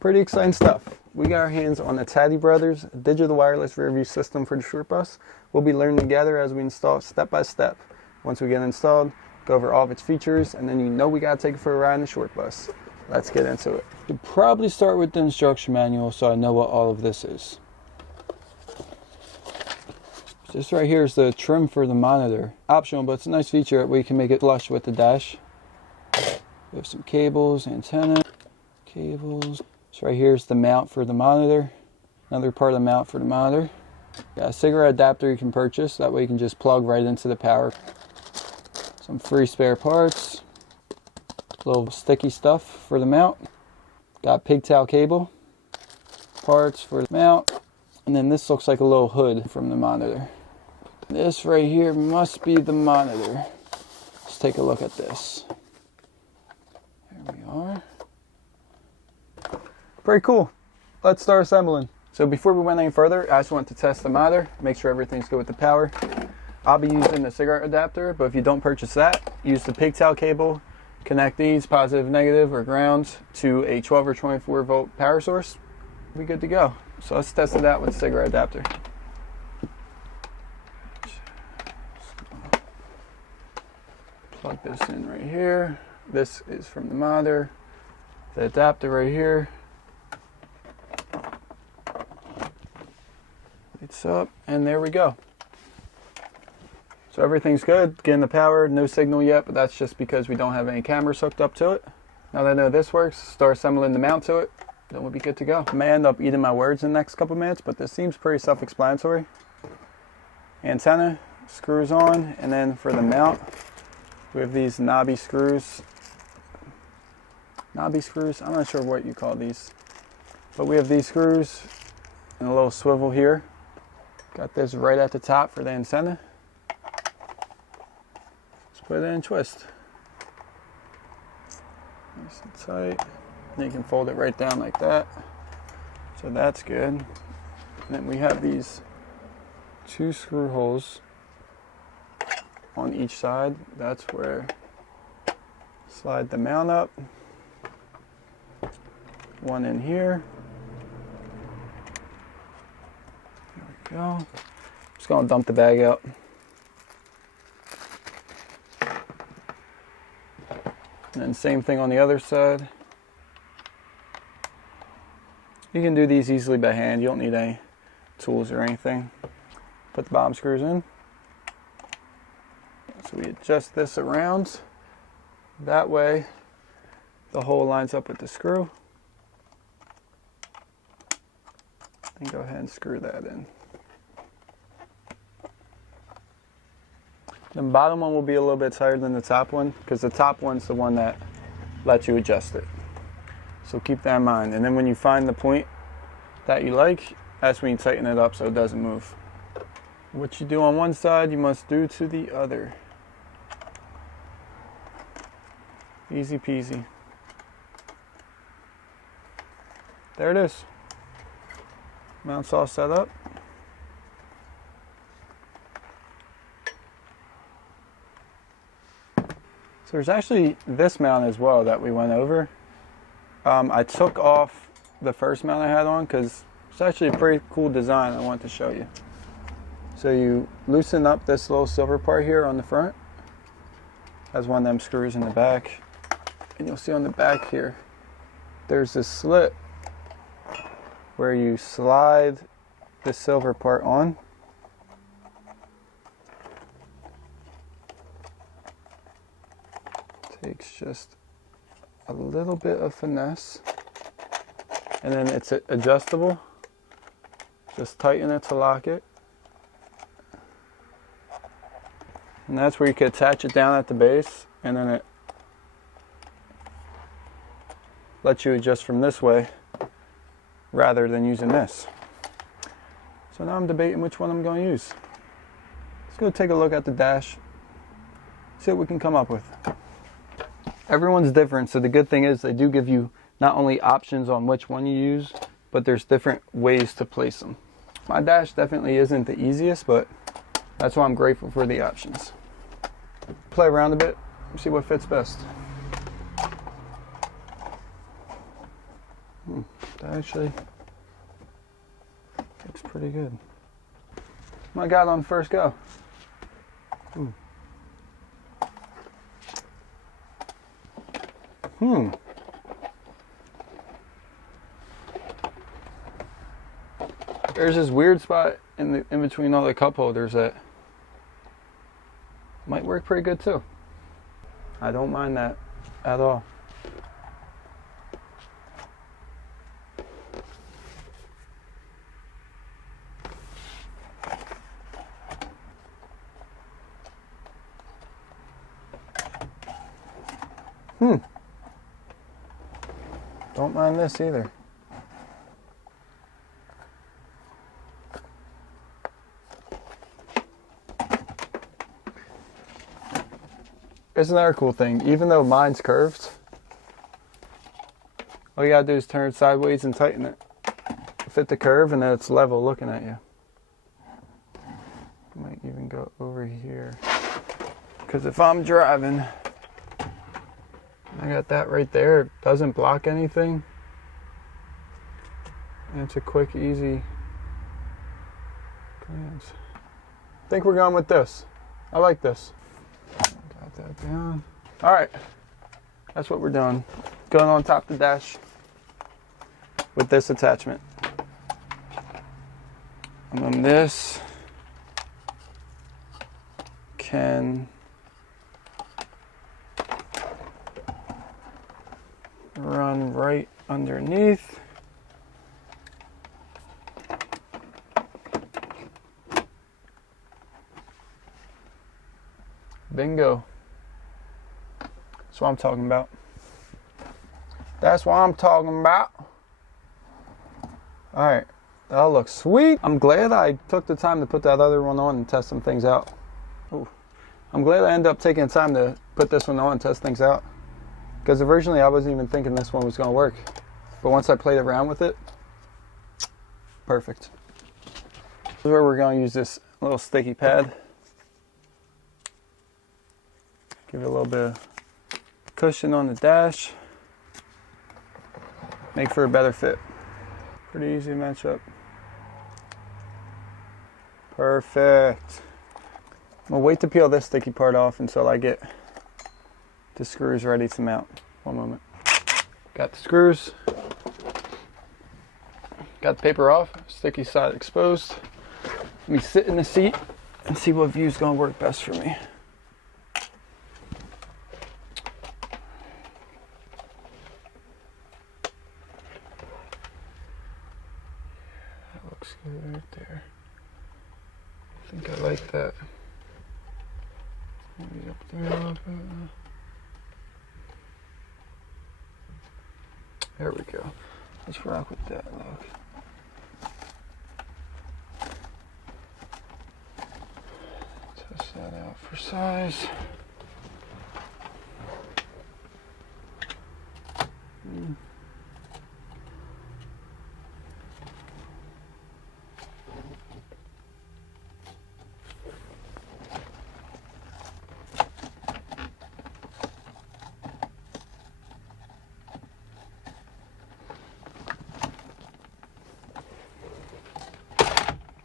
Pretty exciting stuff. We got our hands on the TadiBrothers digital wireless rear view system for the short bus. We'll be learning together as we install it step by step. Once we get installed, go over all of its features, and then you know we gotta take it for a ride in the short bus. Let's get into it. You'll probably start with the instruction manual so I know what all of this is. This right here is the trim for the monitor. Optional, but it's a nice feature where you can make it flush with the dash. We have some cables, antenna, cables. So right here is the mount for the monitor. Another part of the mount for the monitor. Got a cigarette adapter you can purchase. That way you can just plug right into the power. Some free spare parts. Little sticky stuff for the mount. Got pigtail cable. Parts for the mount. And then this looks like a little hood from the monitor. This right here must be the monitor. Let's take a look at this. There we are. Pretty cool. Let's start assembling. So before we went any further, I just want to test the monitor, make sure everything's good with the power. I'll be using the cigarette adapter, but if you don't purchase that, use the pigtail cable, connect these, positive, negative, or ground, to a 12 or 24 volt power source. We'll be good to go. So let's test it out with the cigarette adapter. Plug this in right here. This is from the monitor. The adapter right here. Lights up, and there we go. So everything's good, getting the power, no signal yet, but that's just because we don't have any cameras hooked up to it. Now that I know this works, start assembling the mount to it, then we'll be good to go. I may end up eating my words in the next couple minutes, but this seems pretty self-explanatory. Antenna, screws on, and then for the mount, we have these knobby screws. Knobby screws, I'm not sure what you call these. But we have these screws and a little swivel here. Got this right at the top for the antenna. Let's put it in and twist. Nice and tight. And you can fold it right down like that. So that's good. And then we have these two screw holes on each side. That's where slide the mount up. One in here. There we go. Just gonna dump the bag out. And then same thing on the other side. You can do these easily by hand. You don't need any tools or anything. Put the bottom screws in. So we adjust this around. That way the hole lines up with the screw. And go ahead and screw that in. The bottom one will be a little bit tighter than the top one because the top one's the one that lets you adjust it. So keep that in mind. And then when you find the point that you like, that's when you tighten it up so it doesn't move. What you do on one side, you must do to the other. Easy peasy. There it is. Mount's all set up. So there's actually this mount as well that we went over. I took off the first mount I had on because it's actually a pretty cool design I want to show you. So you loosen up this little silver part here on the front. Has one of them screws in the back. And you'll see on the back here, there's this slit where you slide the silver part on. Takes just a little bit of finesse. And then it's adjustable. Just tighten it to lock it. And that's where you can attach it down at the base, and then it lets you adjust from this way rather than using this. So now I'm debating which one I'm going to use. Let's go take a look at the dash, see what we can come up with. Everyone's different, so the good thing is they do give you not only options on which one you use, but there's different ways to place them. My dash definitely isn't the easiest, but that's why I'm grateful for the options. Play around a bit, see what fits best. That actually looks pretty good. I got on first go. Ooh. There's this weird spot in between all the cup holders that might work pretty good too. I don't mind that at all. Don't mind this either. Here's another cool thing. Even though mine's curved, all you gotta do is turn it sideways and tighten it. Fit the curve and then it's level looking at you. Might even go over here. Because if I'm driving, I got that right there. It doesn't block anything. And it's a quick, easy glance. I think we're going with this. I like this. Got that down. All right. That's what we're doing. Going on top of the dash with this attachment. And then this can run right underneath. Bingo. That's what I'm talking about. That's what I'm talking about. Alright. That looks sweet. I'm glad I took the time to put that other one on and test some things out. Ooh. I'm glad I ended up taking the time to put this one on and test things out. Because originally I wasn't even thinking this one was going to work. But once I played around with it, perfect. This is where we're going to use this little sticky pad. Give it a little bit of cushion on the dash. Make for a better fit. Pretty easy to match up. Perfect. I'm going to wait to peel this sticky part off until I get the screws ready to mount. One moment. Got the screws. Got the paper off. Sticky side exposed. Let me sit in the seat and see what view is going to work best for me. That looks good right there. I think I like that. Maybe up there a little bit. There we go. Let's rock with that, look. Test that out for size.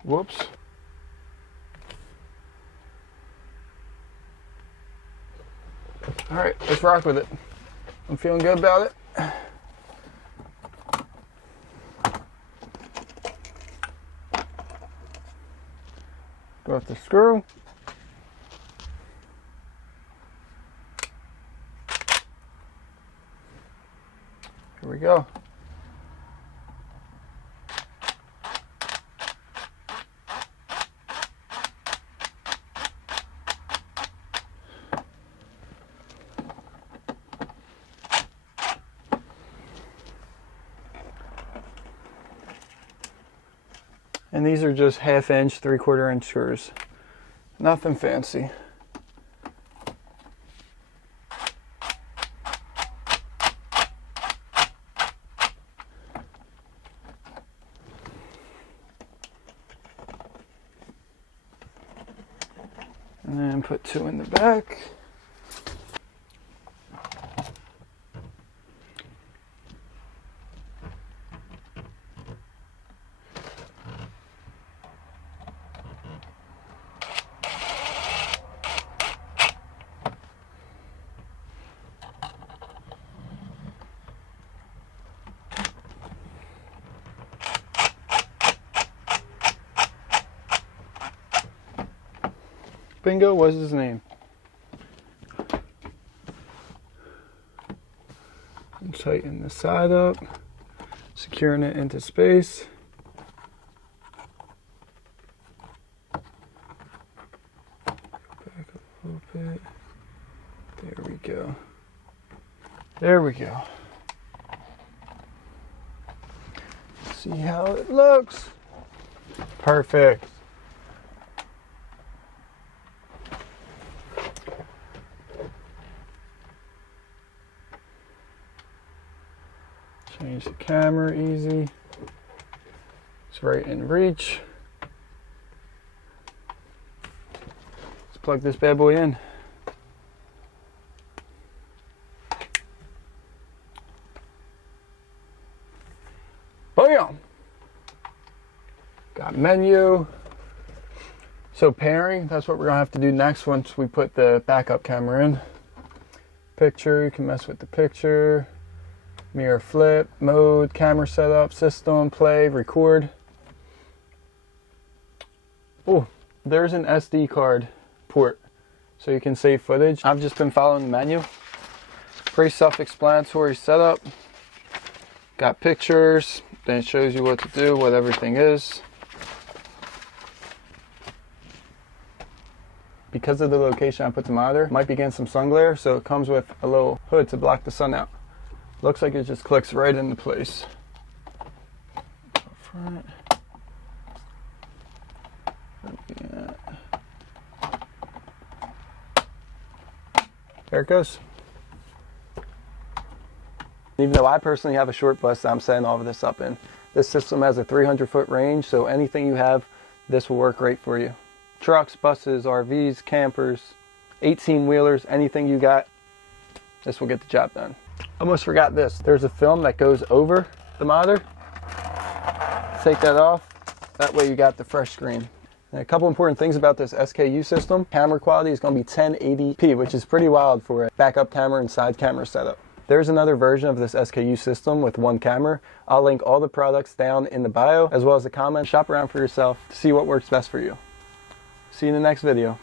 Whoops. All right, let's rock with it. I'm feeling good about it. Go with the screw. Here we go. And these are just 1/2 inch, 3/4 inch screws. Nothing fancy. And then put 2 in the back. Bingo was his name. And tighten the side up, securing it into space. Back a little bit. There we go. There we go. See how it looks. Perfect. Change the camera easy. It's right in reach. Let's plug this bad boy in. Bam! Got menu. So pairing, that's what we're gonna have to do next once we put the backup camera in. Picture, you can mess with the picture. Mirror flip, mode, camera setup, system, play, record. Oh, there's an SD card port, so you can save footage. I've just been following the menu. Pretty self-explanatory setup. Got pictures, then it shows you what to do, what everything is. Because of the location I put the monitor, might be getting some sun glare, so it comes with a little hood to block the sun out. Looks like it just clicks right into place. Up front. There it goes. Even though I personally have a short bus, I'm setting all of this up in. This system has a 300-foot range, so anything you have, this will work great for you. Trucks, buses, RVs, campers, 18-wheelers, anything you got, this will get the job done. Almost forgot this. There's a film that goes over the monitor. Take that off. That way you got the fresh screen. And a couple important things about this SKU system. Camera quality is going to be 1080p, which is pretty wild for a backup camera and side camera setup. There's another version of this SKU system with one camera. I'll link all the products down in the bio, as well as the comments. Shop around for yourself to see what works best for you. See you in the next video.